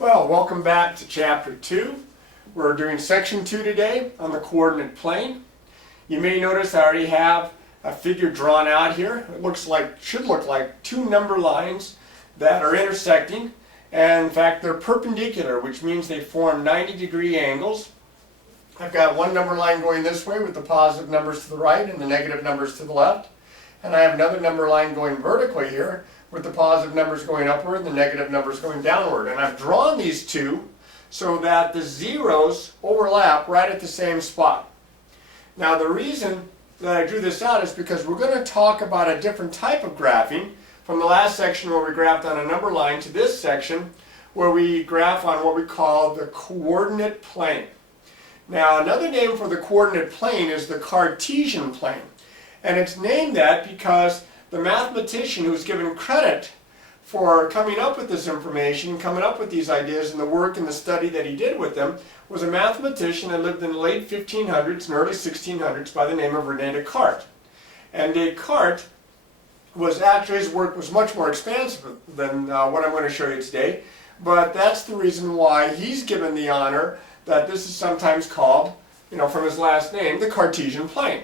Well, welcome back to Chapter 2. We're doing Section 2 today on the coordinate plane. You may notice I already have a figure drawn out here. It should look like two number lines that are intersecting. And in fact, they're perpendicular, which means they form 90-degree angles. I've got one number line going this way with the positive numbers to the right and the negative numbers to the left. And I have another number line going vertically here with the positive numbers going upward and the negative numbers going downward. And I've drawn these two so that the zeros overlap right at the same spot. Now the reason that I drew this out is because we're going to talk about a different type of graphing from the last section where we graphed on a number line to this section where we graph on what we call the coordinate plane. Now another name for the coordinate plane is the Cartesian plane. And it's named that because the mathematician who was given credit for coming up with this information, coming up with these ideas and the work and the study that he did with them, was a mathematician that lived in the late 1500s and early 1600s by the name of René Descartes. And Descartes was actually, his work was much more expansive than what I'm going to show you today, but that's the reason why he's given the honor that this is sometimes called, from his last name, the Cartesian plane.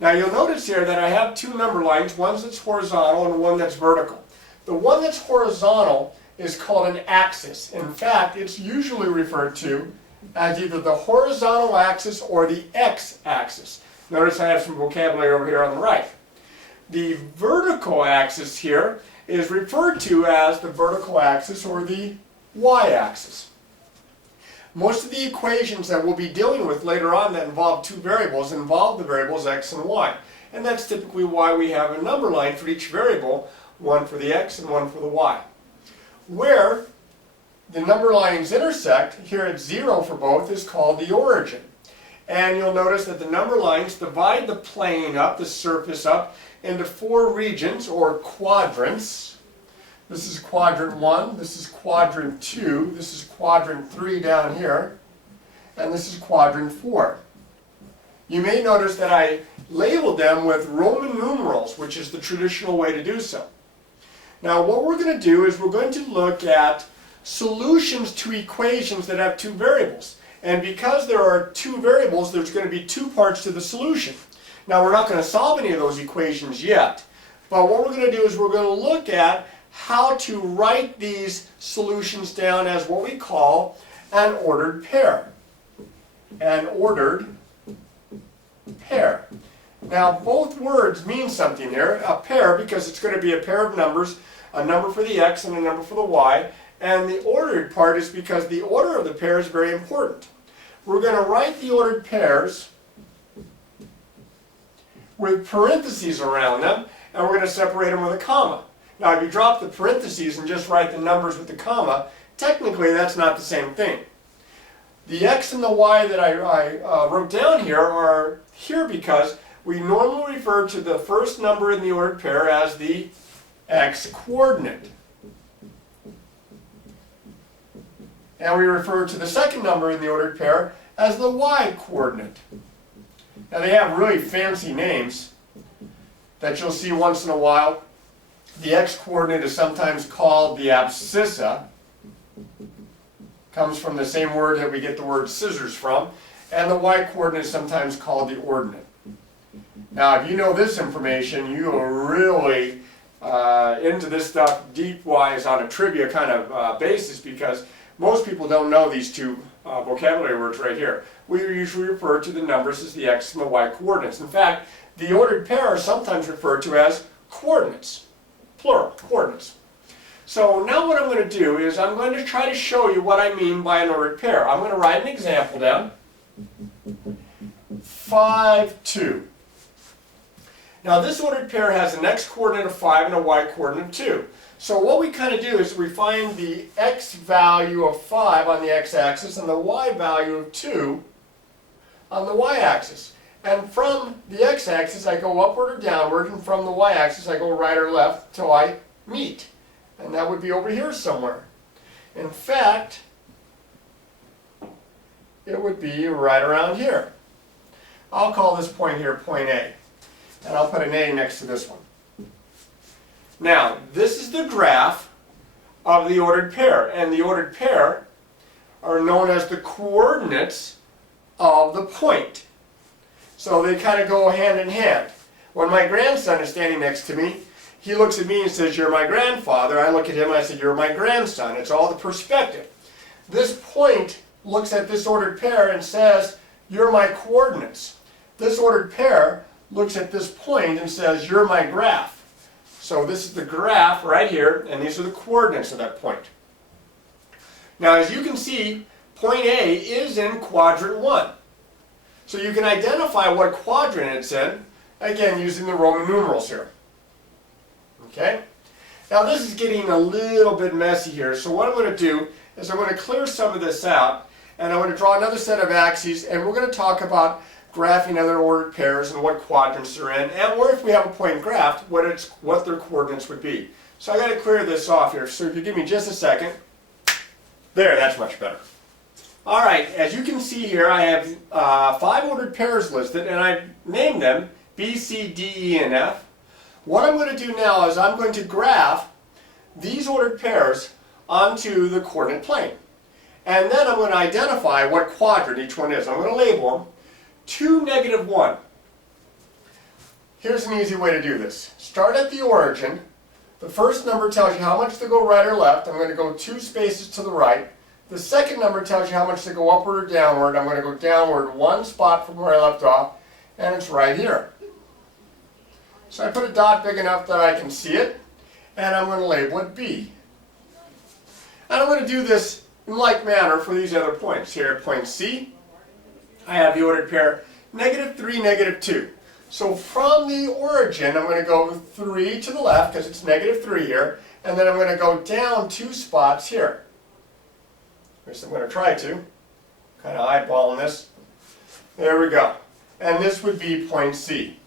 Now you'll notice here that I have two number lines, one that's horizontal and one that's vertical. The one that's horizontal is called an axis. In fact, it's usually referred to as either the horizontal axis or the x-axis. Notice I have some vocabulary over here on the right. The vertical axis here is referred to as the vertical axis or the y-axis. Most of the equations that we'll be dealing with later on that involve two variables involve the variables x and y. And that's typically why we have a number line for each variable, one for the x and one for the y. Where the number lines intersect, here at 0 for both, is called the origin. And you'll notice that the number lines divide the plane up, the surface up, into four regions or quadrants. This is quadrant 1, this is quadrant 2, this is quadrant 3 down here, and this is quadrant 4. You may notice that I labeled them with Roman numerals, which is the traditional way to do so. Now what we're going to do is we're going to look at solutions to equations that have two variables. And because there are two variables, there's going to be two parts to the solution. Now we're not going to solve any of those equations yet, but what we're going to do is we're going to look at how to write these solutions down as what we call an ordered pair. An ordered pair. Now both words mean something here. A pair because it's going to be a pair of numbers, a number for the x and a number for the y. And the ordered part is because the order of the pair is very important. We're going to write the ordered pairs with parentheses around them, and we're going to separate them with a comma. Now, if you drop the parentheses and just write the numbers with the comma, technically that's not the same thing. The x and the y that I wrote down here are here because we normally refer to the first number in the ordered pair as the x-coordinate. And we refer to the second number in the ordered pair as the y-coordinate. Now they have really fancy names that you'll see once in a while. The x-coordinate is sometimes called the abscissa. Comes from the same word that we get the word scissors from. And the y-coordinate is sometimes called the ordinate. Now if you know this information, you are really into this stuff deep-wise on a trivia kind of basis because most people don't know these two vocabulary words right here. We usually refer to the numbers as the x and the y coordinates. In fact, the ordered pair are sometimes referred to as coordinates. Plural, coordinates. So now what I'm going to do is I'm going to try to show you what I mean by an ordered pair. I'm going to write an example down. 5, 2. Now this ordered pair has an x-coordinate of 5 and a y-coordinate of 2. So what we kind of do is we find the x value of 5 on the x-axis and the y value of 2 on the y-axis. And from the x-axis I go upward or downward, and from the y-axis I go right or left till I meet. And that would be over here somewhere. In fact, it would be right around here. I'll call this point here point A. And I'll put an A next to this one. Now, this is the graph of the ordered pair. And the ordered pair are known as the coordinates of the point. So they kind of go hand in hand. When my grandson is standing next to me, he looks at me and says, "You're my grandfather." I look at him and I say, "You're my grandson." It's all the perspective. This point looks at this ordered pair and says, "You're my coordinates." This ordered pair looks at this point and says, "You're my graph." So this is the graph right here, and these are the coordinates of that point. Now, as you can see, point A is in quadrant 1. So you can identify what quadrant it's in, again, using the Roman numerals here. Okay? Now this is getting a little bit messy here, so what I'm going to do is I'm going to clear some of this out, and I'm going to draw another set of axes, and we're going to talk about graphing other ordered pairs and what quadrants they're in, and or if we have a point graphed, what their coordinates would be. So I got to clear this off here, so if you give me just a second. There, that's much better. Alright, as you can see here, I have 5 ordered pairs listed, and I've named them B, C, D, E, and F. What I'm going to do now is I'm going to graph these ordered pairs onto the coordinate plane. And then I'm going to identify what quadrant each one is. I'm going to label them 2, -1. Here's an easy way to do this. Start at the origin. The first number tells you how much to go right or left. I'm going to go 2 spaces to the right. The second number tells you how much to go upward or downward. I'm going to go downward 1 spot from where I left off, and it's right here. So I put a dot big enough that I can see it, and I'm going to label it B. And I'm going to do this in like manner for these other points. Here at point C, I have the ordered pair -3, -2. So from the origin, I'm going to go 3 to the left, because it's -3 here, and then I'm going to go down 2 spots here. At least I'm going to try to. Kind of eyeballing this. There we go. And this would be point C.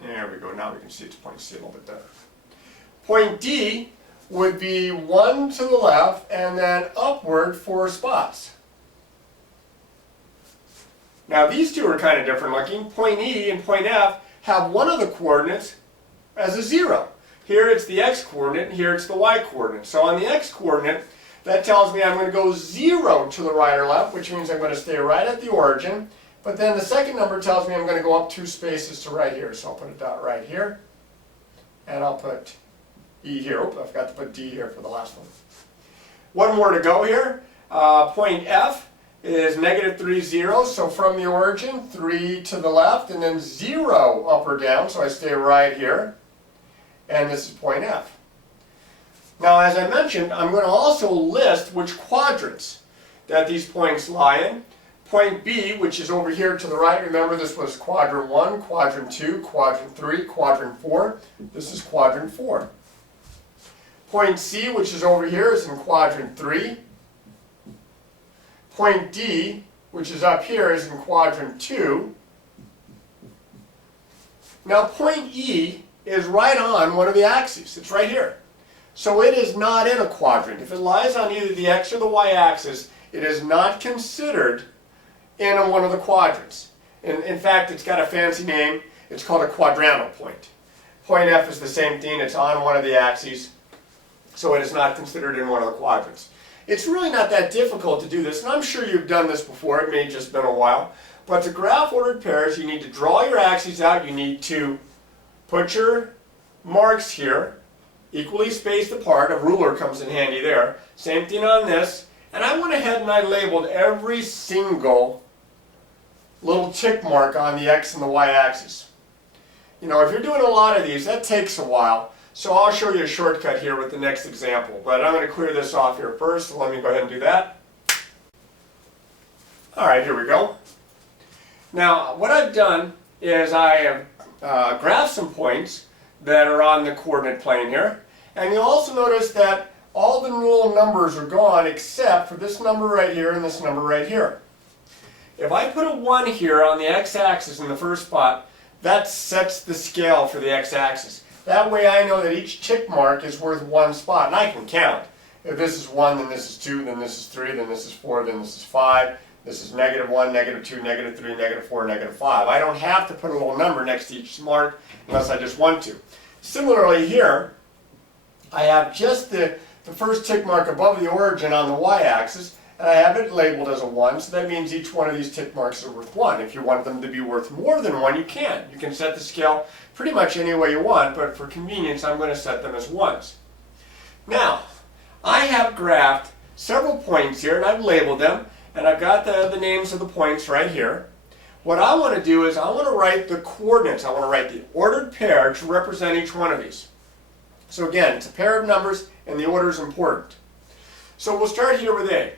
There we go. Now we can see it's point C a little bit better. Point D would be 1 to the left and then upward 4 spots. Now these two are kind of different looking. Point E and point F have one of the coordinates as a 0. Here it's the x coordinate and here it's the y coordinate. So on the x coordinate, that tells me I'm going to go 0 to the right or left, which means I'm going to stay right at the origin. But then the second number tells me I'm going to go up 2 spaces to right here. So I'll put a dot right here. And I'll put E here. Oops, I forgot to put D here for the last one. One more to go here. Point F is -3, 0. So from the origin, 3 to the left and then 0 up or down. So I stay right here. And this is point F. Now, as I mentioned, I'm going to also list which quadrants that these points lie in. Point B, which is over here to the right, remember this was quadrant 1, quadrant 2, quadrant 3, quadrant 4. This is quadrant 4. Point C, which is over here, is in quadrant 3. Point D, which is up here, is in quadrant 2. Now, point E is right on one of the axes. It's right here. So it is not in a quadrant. If it lies on either the x or the y axis, it is not considered in one of the quadrants. In fact, it's got a fancy name. It's called a quadrantal point. Point F is the same thing. It's on one of the axes, so it is not considered in one of the quadrants. It's really not that difficult to do this, and I'm sure you've done this before. It may have just been a while. But to graph ordered pairs, you need to draw your axes out. You need to put your marks here, equally spaced apart. A ruler comes in handy there. Same thing on this. And I went ahead and I labeled every single little tick mark on the x and the y axis. You know, if you're doing a lot of these, that takes a while. So I'll show you a shortcut here with the next example. But I'm going to clear this off here first, so let me go ahead and do that. Alright, here we go. Now, what I've done is I have graphed some points that are on the coordinate plane here. And you'll also notice that all the little numbers are gone except for this number right here and this number right here. If I put a 1 here on the x-axis in the first spot, that sets the scale for the x-axis. That way I know that each tick mark is worth 1 spot, and I can count. If this is 1, then this is 2, then this is 3, then this is 4, then this is 5. This is -1, -2, -3, -4, -5. I don't have to put a little number next to each mark unless I just want to. Similarly here, I have just the first tick mark above the origin on the y-axis, and I have it labeled as a 1, so that means each one of these tick marks are worth 1. If you want them to be worth more than 1, you can. You can set the scale pretty much any way you want, but for convenience, I'm going to set them as 1s. Now, I have graphed several points here, and I've labeled them, and I've got the names of the points right here. What I want to do is I want to write the coordinates. I want to write the ordered pair to represent each one of these. So again, it's a pair of numbers, and the order is important. So we'll start here with A.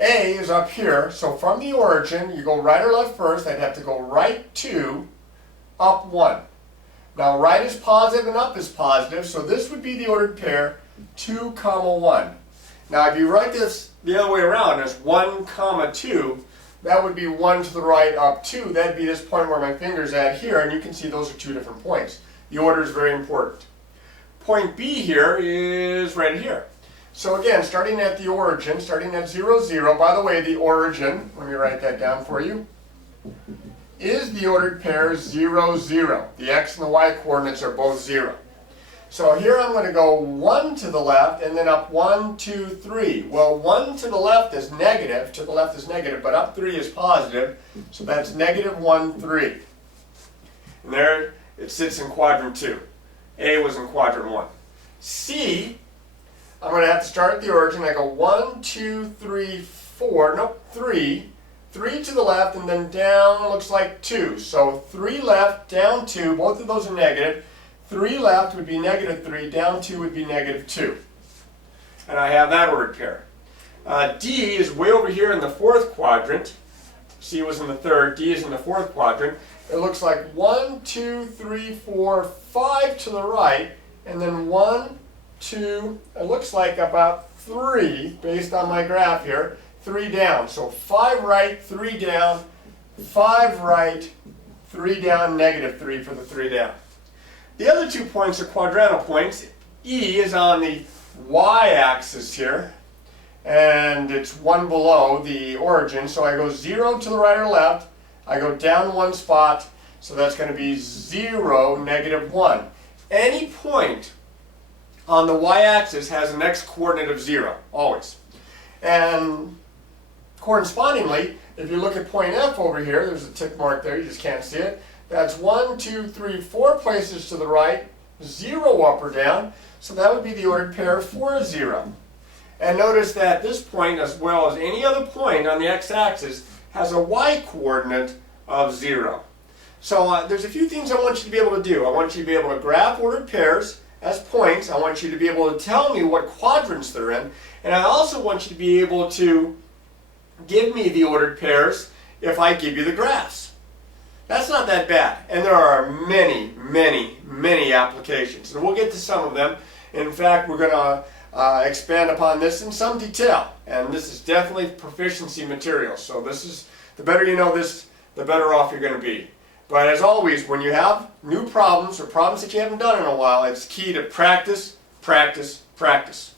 A is up here, so from the origin, you go right or left first. I'd have to go right 2, up 1. Now right is positive and up is positive, so this would be the ordered pair 2, 1. Now if you write this the other way around as 1, 2, that would be 1 to the right, up 2. That'd be this point where my finger's at here, and you can see those are two different points. The order is very important. Point B here is right here. So again, starting at the origin, starting at 0, 0, by the way, the origin, let me write that down for you, is the ordered pair 0, 0. The x and the y coordinates are both 0. So here I'm going to go 1 to the left and then up 1, 2, 3. Well, 1 to the left is negative, but up 3 is positive, so that's negative 1, 3. And there it sits in quadrant 2. A was in quadrant 1. C, I'm going to have to start at the origin. I go 1, 2, 3, 4, nope, 3. 3 to the left and then down looks like 2. So 3 left, down 2, both of those are negative. 3 left would be negative 3, down 2 would be negative 2. And I have that ordered pair. D is way over here in the fourth quadrant. C was in the third, D is in the fourth quadrant. It looks like 1, 2, 3, 4, 5 to the right, and then 1, 2, it looks like about 3, based on my graph here, 3 down. So 5 right, 3 down, 5 right, 3 down, negative 3 for the 3 down. The other 2 points are quadrantal points. E is on the y-axis here, and it's 1 below the origin, so I go 0 to the right or left, I go down 1 spot, so that's going to be 0, negative 1. Any point on the y-axis has an x-coordinate of 0, always. And correspondingly, if you look at point F over here, there's a tick mark there, you just can't see it. That's 1, 2, 3, 4 places to the right, 0 up or down, so that would be the ordered pair 4, 0. And notice that this point, as well as any other point on the x-axis, has a y-coordinate of 0. So there's a few things I want you to be able to do. I want you to be able to graph ordered pairs as points. I want you to be able to tell me what quadrants they're in. And I also want you to be able to give me the ordered pairs if I give you the graphs. That's not that bad. And there are many, many, many applications. And we'll get to some of them. In fact, we're going to expand upon this in some detail. And this is definitely proficiency material. So this is, the better you know this, the better off you're going to be. But as always, when you have new problems or problems that you haven't done in a while, it's key to practice, practice, practice.